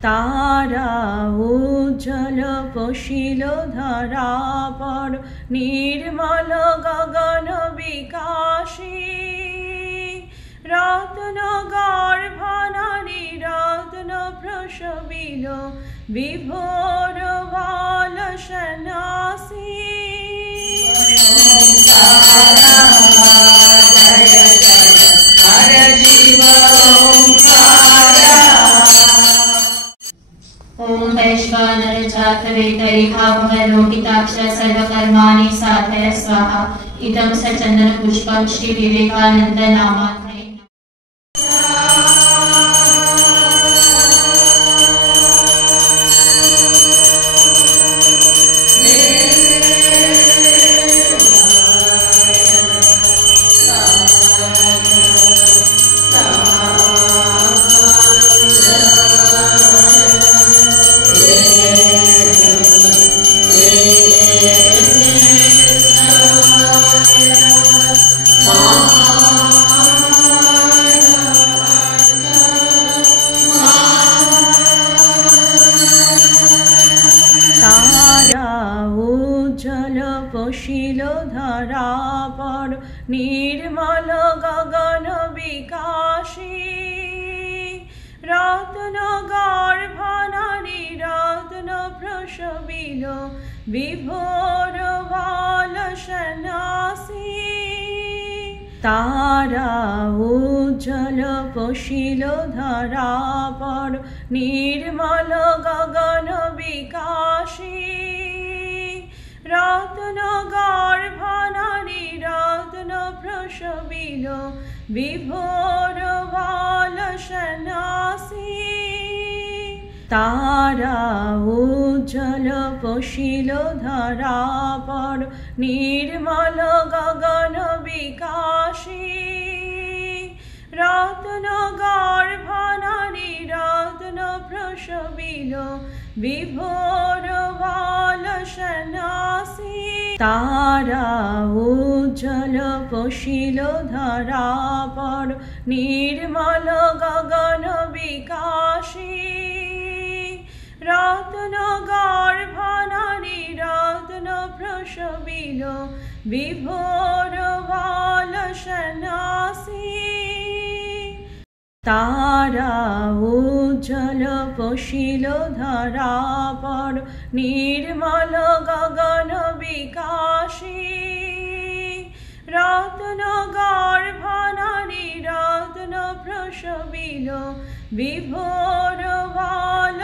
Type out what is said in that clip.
তারা উজ্জ্বল পশিল ধরাপর নির্মল গগন বিকাশী রত্ন গর্ভ নারী রত্ন প্রসবিল বিভোর বাল সন্ন্যাসী ओम वैश्वानर जातवेतरिहावः लोकिताक्ष सर्वकर्माणि साधय स्वाहा इदं सचन्दन पुष्पं श्री विवेकानंद नामात्मने। উজ্জ্বল পশিল ধরাপর নির্মল গগন বিকাশী রত্ন গর্ভ নারী রত্ন প্রসবিল বিভোর বাল সন্ন্যাসী তারা উজ্জ্বল পশিল ধরাপর নির্মল গগন বিকাশী রত্ন গর্ভ নারী রত্ন প্রসবিল বিভোর বাল সন্ন্যাসী তারা উজ্জ্বল পশিল ধরাপর নির্মল গগন বিকাশী রত্ন গর্ভ নারী রত্ন প্রসবিল বিভোর বাল সন্ন্যাসী তারা উজ্জ্বল পশিল ধরাপর নির্মল গগন বিকাশী রত্ন গর্ভ নারী রত্ন প্রসবিল বিভোর বাল সন্ন্যাসী তারা উজ্জ্বল পশিল ধরাপর নির্মল গগন বিকাশী রত্ন গর্ভ নারী রত্ন প্রসবিল বিভোর বাল